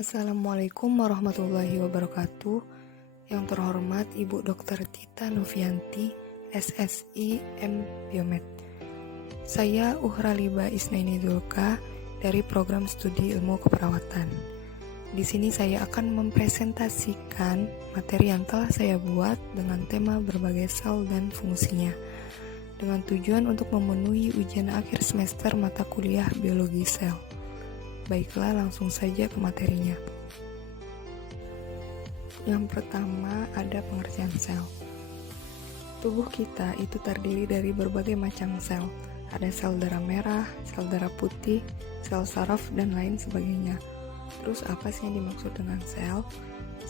Assalamualaikum warahmatullahi wabarakatuh. Yang terhormat Ibu Dr. Tita Novianti, SSI M Biomed. Saya Uhraliba Isnaini Dulka dari program studi ilmu keperawatan. Di sini saya akan mempresentasikan materi yang telah saya buat dengan tema berbagai sel dan fungsinya, dengan tujuan untuk memenuhi ujian akhir semester mata kuliah biologi sel. Baiklah, langsung saja ke materinya. Yang pertama ada pengertian sel. Tubuh kita itu terdiri dari berbagai macam sel. Ada sel darah merah, sel darah putih, sel saraf, dan lain sebagainya. Terus apa sih yang dimaksud dengan sel?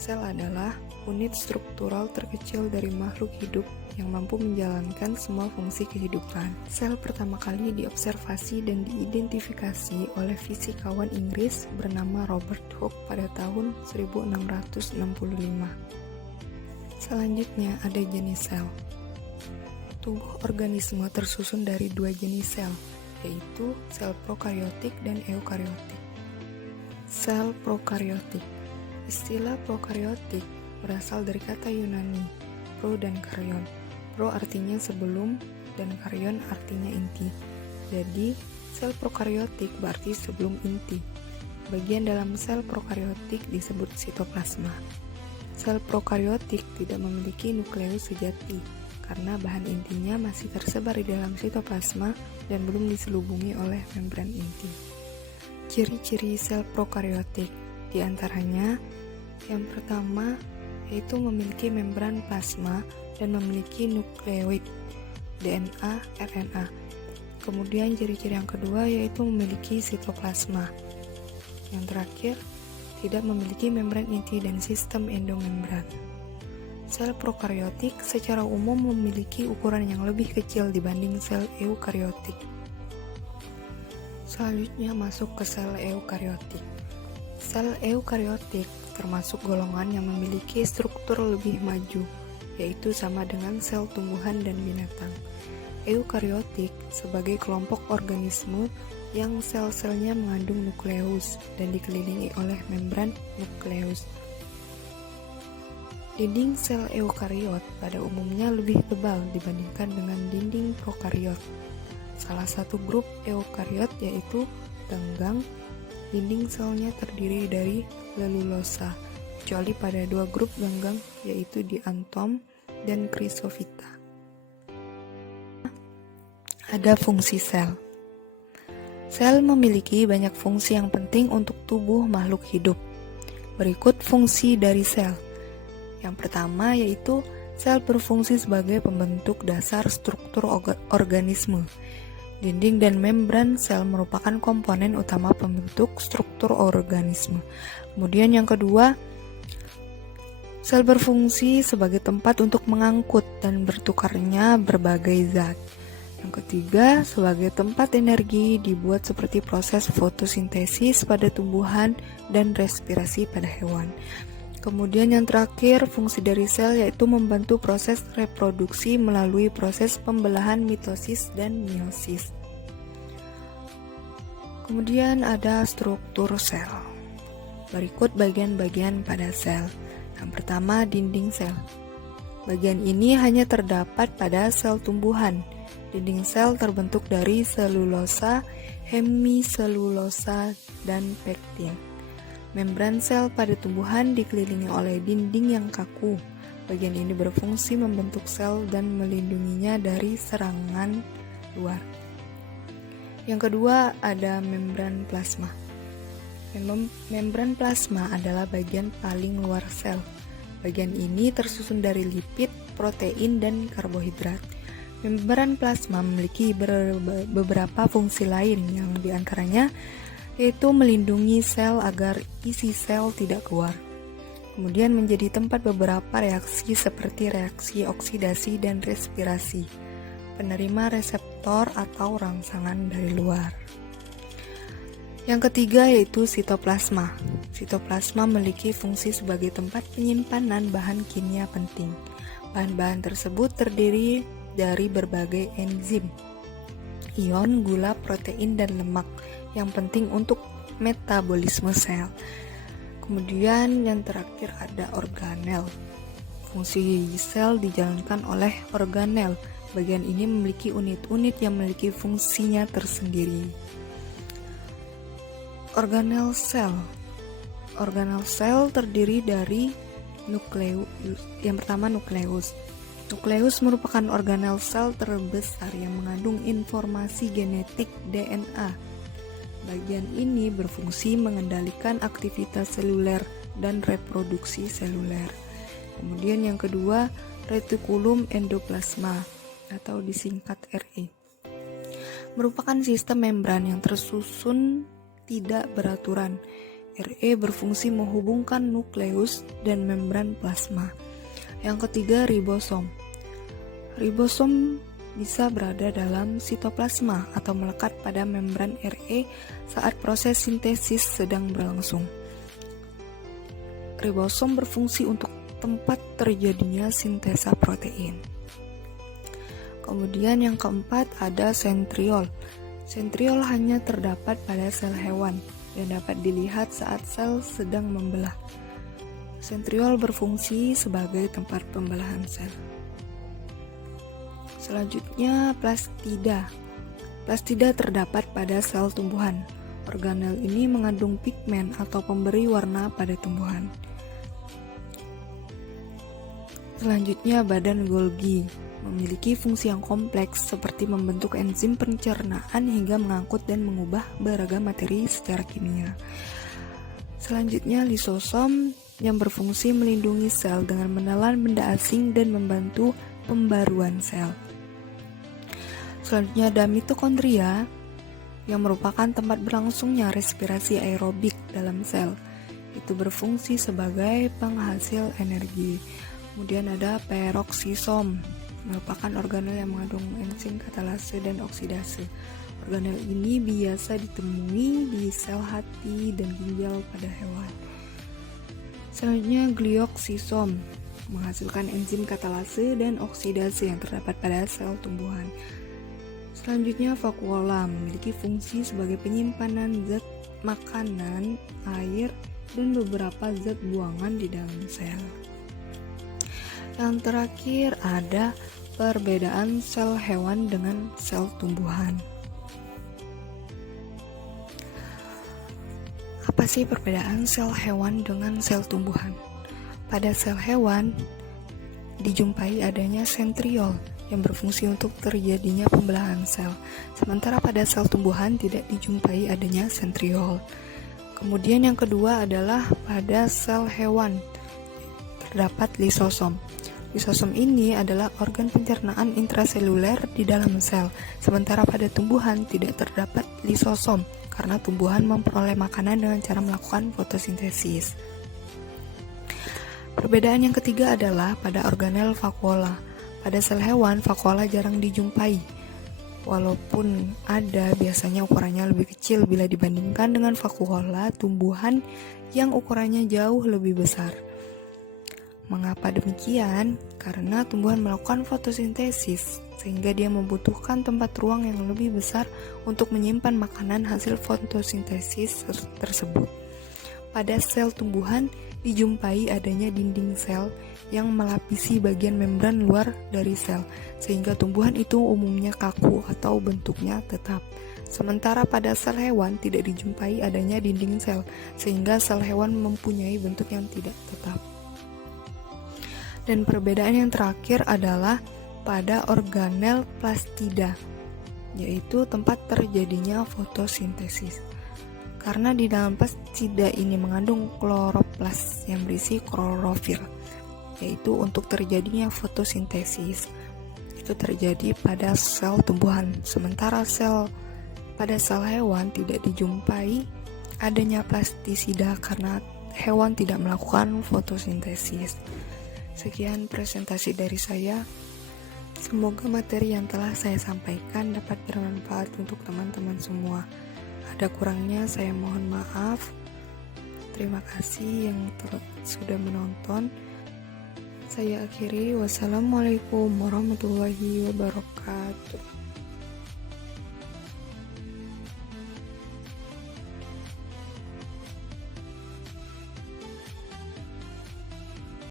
Sel adalah unit struktural terkecil dari makhluk hidup yang mampu menjalankan semua fungsi kehidupan. Sel pertama kali diobservasi dan diidentifikasi oleh fisikawan Inggris bernama Robert Hooke pada tahun 1665. Selanjutnya ada jenis sel. Tubuh organisme tersusun dari dua jenis sel, yaitu sel prokariotik dan eukariotik. Sel prokariotik. Istilah prokariotik berasal dari kata Yunani pro dan karyon. Pro artinya sebelum dan karyon artinya inti. Jadi, sel prokariotik berarti sebelum inti. Bagian dalam sel prokariotik disebut sitoplasma. Sel prokariotik tidak memiliki nukleus sejati karena bahan intinya masih tersebar di dalam sitoplasma dan belum diselubungi oleh membran inti. Ciri-ciri sel prokariotik diantaranya yang pertama yaitu memiliki membran plasma dan memiliki nukleoid DNA, RNA. Kemudian ciri-ciri yang kedua yaitu memiliki sitoplasma. Yang terakhir, tidak memiliki membran inti dan sistem endomembran. Sel prokariotik secara umum memiliki ukuran yang lebih kecil dibanding sel eukariotik. Selanjutnya masuk ke sel eukariotik. Sel eukariotik termasuk golongan yang memiliki struktur lebih maju, yaitu sama dengan sel tumbuhan dan binatang. Eukariotik sebagai kelompok organisme yang sel-selnya mengandung nukleus dan dikelilingi oleh membran nukleus. Dinding sel eukariot pada umumnya lebih tebal dibandingkan dengan dinding prokariot. Salah satu grup eukariot yaitu ganggang. Dinding selnya terdiri dari lelulosa, kecuali pada dua grup ganggang yaitu diantom dan chrysophyta. Ada fungsi sel. Sel memiliki banyak fungsi yang penting untuk tubuh makhluk hidup. Berikut fungsi dari sel. Yang pertama yaitu sel berfungsi sebagai pembentuk dasar struktur organisme. Dinding dan membran sel merupakan komponen utama pembentuk struktur organisme. Kemudian yang kedua, sel berfungsi sebagai tempat untuk mengangkut dan bertukarnya berbagai zat. Yang ketiga, sebagai tempat energi dibuat seperti proses fotosintesis pada tumbuhan dan respirasi pada hewan. Kemudian yang terakhir, fungsi dari sel yaitu membantu proses reproduksi melalui proses pembelahan mitosis dan meiosis. Kemudian ada struktur sel. Berikut bagian-bagian pada sel. Yang pertama, dinding sel. Bagian ini hanya terdapat pada sel tumbuhan. Dinding sel terbentuk dari selulosa, hemiselulosa, dan pektin. Membran sel pada tumbuhan dikelilingi oleh dinding yang kaku. Bagian ini berfungsi membentuk sel dan melindunginya dari serangan luar. Yang kedua ada membran plasma. Membran plasma adalah bagian paling luar sel. Bagian ini tersusun dari lipid, protein, dan karbohidrat. Membran plasma memiliki beberapa fungsi lain yang diantaranya yaitu melindungi sel agar isi sel tidak keluar. Kemudian menjadi tempat beberapa reaksi seperti reaksi oksidasi dan respirasi, penerima reseptor atau rangsangan dari luar. Yang ketiga yaitu sitoplasma. Sitoplasma memiliki fungsi sebagai tempat penyimpanan bahan kimia penting. Bahan-bahan tersebut terdiri dari berbagai enzim, ion, gula, protein, dan lemak yang penting untuk metabolisme sel. Kemudian yang terakhir ada organel. Fungsi sel dijalankan oleh organel. Bagian ini memiliki unit-unit yang memiliki fungsinya tersendiri. Organel sel. Organel sel terdiri dari nukleus. Yang pertama nukleus. Nukleus merupakan organel sel terbesar yang mengandung informasi genetik DNA. Bagian ini berfungsi mengendalikan aktivitas seluler dan reproduksi seluler. Kemudian yang kedua, retikulum endoplasma atau disingkat RE. Merupakan sistem membran yang tersusun tidak beraturan. RE berfungsi menghubungkan nukleus dan membran plasma. Yang ketiga, ribosom. Ribosom bisa berada dalam sitoplasma atau melekat pada membran RE saat proses sintesis sedang berlangsung. Ribosom berfungsi untuk tempat terjadinya sintesa protein. Kemudian yang keempat ada sentriol. Sentriol hanya terdapat pada sel hewan dan dapat dilihat saat sel sedang membelah. Sentriol berfungsi sebagai tempat pembelahan sel. Selanjutnya plastida. Plastida terdapat pada sel tumbuhan. Organel ini mengandung pigmen atau pemberi warna pada tumbuhan. Selanjutnya badan Golgi. Memiliki fungsi yang kompleks seperti membentuk enzim pencernaan hingga mengangkut dan mengubah beragam materi secara kimia. Selanjutnya lisosom yang berfungsi melindungi sel dengan menelan benda asing dan membantu pembaruan sel. Selanjutnya ada mitokondria yang merupakan tempat berlangsungnya respirasi aerobik dalam sel. Itu berfungsi sebagai penghasil energi. Kemudian ada peroksisom, merupakan organel yang mengandung enzim katalase dan oksidase. Organel ini biasa ditemui di sel hati dan ginjal pada hewan. Selanjutnya glioksisom, menghasilkan enzim katalase dan oksidase yang terdapat pada sel tumbuhan. Selanjutnya vakuola, memiliki fungsi sebagai penyimpanan zat makanan, air, dan beberapa zat buangan di dalam sel. Yang terakhir ada perbedaan sel hewan dengan sel tumbuhan. Apa sih perbedaan sel hewan dengan sel tumbuhan? Pada sel hewan dijumpai adanya sentriol yang berfungsi untuk terjadinya pembelahan sel. Sementara pada sel tumbuhan tidak dijumpai adanya sentriol. Kemudian yang kedua adalah pada sel hewan terdapat lisosom. Lisosom ini adalah organ pencernaan intraseluler di dalam sel, sementara pada tumbuhan tidak terdapat lisosom karena tumbuhan memperoleh makanan dengan cara melakukan fotosintesis. Perbedaan yang ketiga adalah pada organel vakuola. Pada sel hewan, vakuola jarang dijumpai. Walaupun ada, biasanya ukurannya lebih kecil bila dibandingkan dengan vakuola tumbuhan yang ukurannya jauh lebih besar. Mengapa demikian? Karena tumbuhan melakukan fotosintesis, sehingga dia membutuhkan tempat ruang yang lebih besar untuk menyimpan makanan hasil fotosintesis tersebut. Pada sel tumbuhan, dijumpai adanya dinding sel yang melapisi bagian membran luar dari sel, sehingga tumbuhan itu umumnya kaku atau bentuknya tetap. Sementara pada sel hewan tidak dijumpai adanya dinding sel, sehingga sel hewan mempunyai bentuk yang tidak tetap. Dan perbedaan yang terakhir adalah pada organel plastida, yaitu tempat terjadinya fotosintesis. Karena di dalam plastida ini mengandung kloroplas yang berisi klorofil, yaitu untuk terjadinya fotosintesis. Itu terjadi pada sel tumbuhan, sementara pada sel hewan tidak dijumpai adanya plastisida karena hewan tidak melakukan fotosintesis. Sekian presentasi dari saya. Semoga materi yang telah saya sampaikan dapat bermanfaat untuk teman-teman semua. Ada kurangnya saya mohon maaf. Terima kasih yang sudah menonton. Saya akhiri. Wassalamualaikum warahmatullahi wabarakatuh.